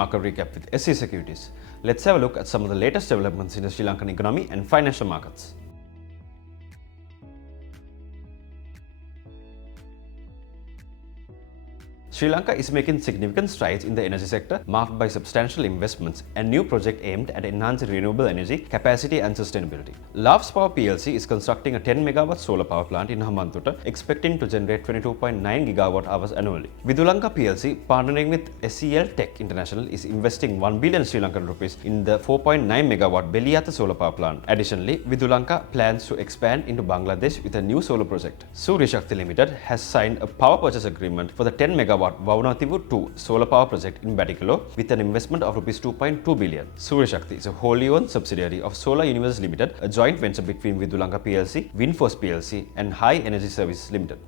market recap with SC Securities. Let's have a look at some of the latest developments in the Sri Lankan economy and financial markets. Sri Lanka is making significant strides in the energy sector, marked by substantial investments and new projects aimed at enhancing renewable energy capacity and sustainability. Loves Power PLC is constructing a 10 megawatt solar power plant in Hambantota, expecting to generate 22.9 gigawatt hours annually. Lanka PLC, partnering with SEL Tech International, is investing 1 billion Sri Lankan rupees in the 4.9 megawatt Beliyatha solar power plant. Additionally, Lanka plans to expand into Bangladesh with a new solar project. Surya Shakti Limited has signed a power purchase agreement for the 10 megawatt Vaunathivu 2 solar power project in Batticaloa with an investment of Rs 2.2 billion. Surya Shakti is a wholly owned subsidiary of Solar Universe Limited, a joint venture between Lanka PLC, Windforce PLC and High Energy Services Limited.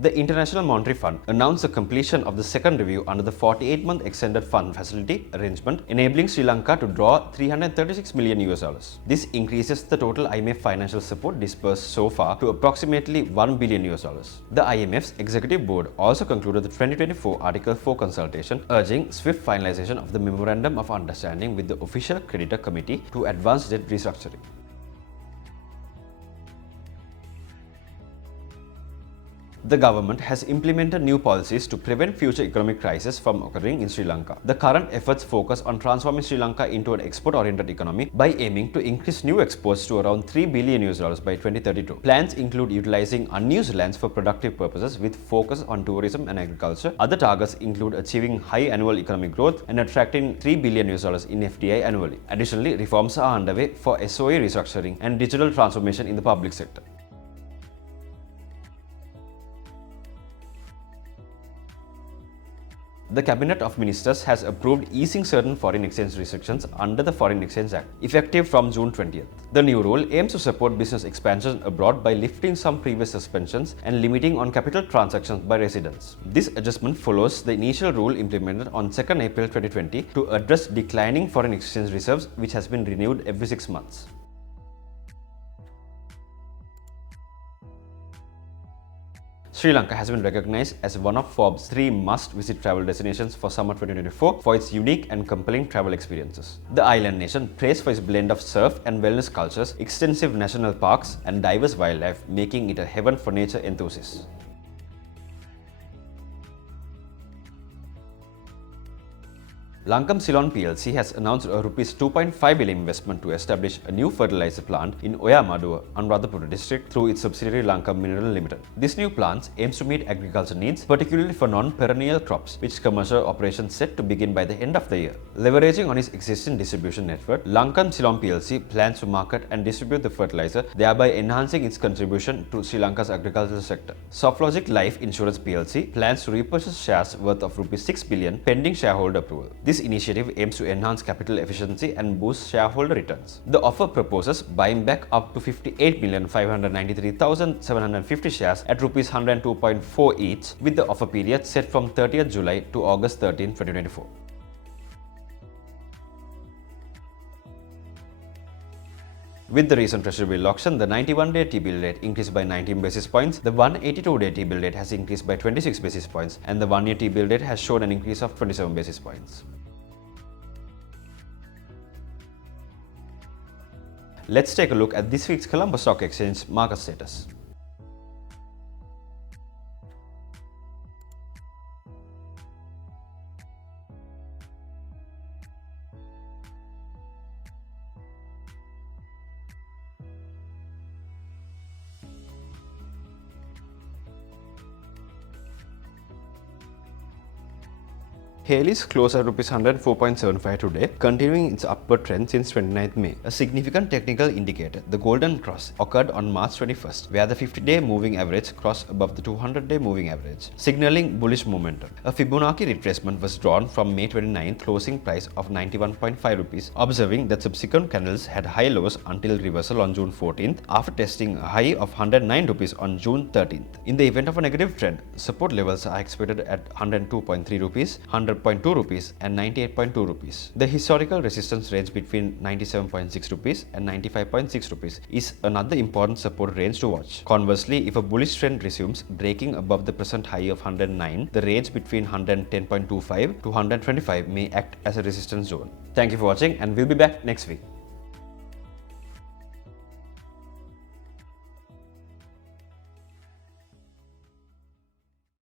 The International Monetary Fund announced the completion of the second review under the 48-month extended fund facility arrangement, enabling Sri Lanka to draw $336 million. This increases the total IMF financial support disbursed so far to approximately $1 billion. The IMF's executive board also concluded the 2024 Article 4 consultation, urging swift finalization of the Memorandum of Understanding with the Official Creditor Committee to advance debt restructuring. The government has implemented new policies to prevent future economic crises from occurring in Sri Lanka. The current efforts focus on transforming Sri Lanka into an export-oriented economy by aiming to increase new exports to around $3 billion by 2032. Plans include utilizing unused lands for productive purposes with focus on tourism and agriculture. Other targets include achieving high annual economic growth and attracting $3 billion in FDI annually. Additionally, reforms are underway for SOE restructuring and digital transformation in the public sector. The Cabinet of Ministers has approved easing certain foreign exchange restrictions under the Foreign Exchange Act, effective from June 20th. The new rule aims to support business expansion abroad by lifting some previous suspensions and limiting on capital transactions by residents. This adjustment follows the initial rule implemented on 2nd April 2020 to address declining foreign exchange reserves, which has been renewed every 6 months. Sri Lanka has been recognized as one of Forbes' 3 must-visit travel destinations for summer 2024 for its unique and compelling travel experiences. The island nation, praised for its blend of surf and wellness cultures, extensive national parks, and diverse wildlife, making it a heaven for nature enthusiasts. Lanka Ceylon PLC has announced a Rs 2.5 billion investment to establish a new fertilizer plant in Oyamaduwa, Anuradhapura district through its subsidiary Lanka Mineral Limited. This new plant aims to meet agriculture needs, particularly for non-perennial crops, which commercial operations set to begin by the end of the year. Leveraging on its existing distribution network, Lanka Ceylon PLC plans to market and distribute the fertilizer, thereby enhancing its contribution to Sri Lanka's agricultural sector. SoftLogic Life Insurance PLC plans to repurchase shares worth of Rs 6 billion pending shareholder approval. This initiative aims to enhance capital efficiency and boost shareholder returns. The offer proposes buying back up to 58,593,750 shares at Rs 102.4 each, with the offer period set from 30th July to August 13, 2024. With the recent Treasury-bill auction, the 91-day T-bill rate increased by 19 basis points, the 182-day T-bill rate has increased by 26 basis points, and the 1-year T-bill rate has shown an increase of 27 basis points. Let's take a look at this week's Colombo Stock Exchange market status. Haley's closed at Rs 104.75 today, continuing its upward trend since 29th May. A significant technical indicator, the Golden Cross, occurred on March 21st, where the 50-day moving average crossed above the 200-day moving average, signaling bullish momentum. A Fibonacci retracement was drawn from May 29th closing price of 91.5 rupees, observing that subsequent candles had high lows until reversal on June 14th, after testing a high of 109 rupees on June 13th. In the event of a negative trend, support levels are expected at 102.3 rupees, 100.5 100.2 rupees and 98.2 rupees. The historical resistance range between 97.6 rupees and 95.6 rupees is another important support range to watch. Conversely, if a bullish trend resumes, breaking above the present high of 109, the range between 110.25 to 125 may act as a resistance zone. Thank you for watching, and we'll be back next week.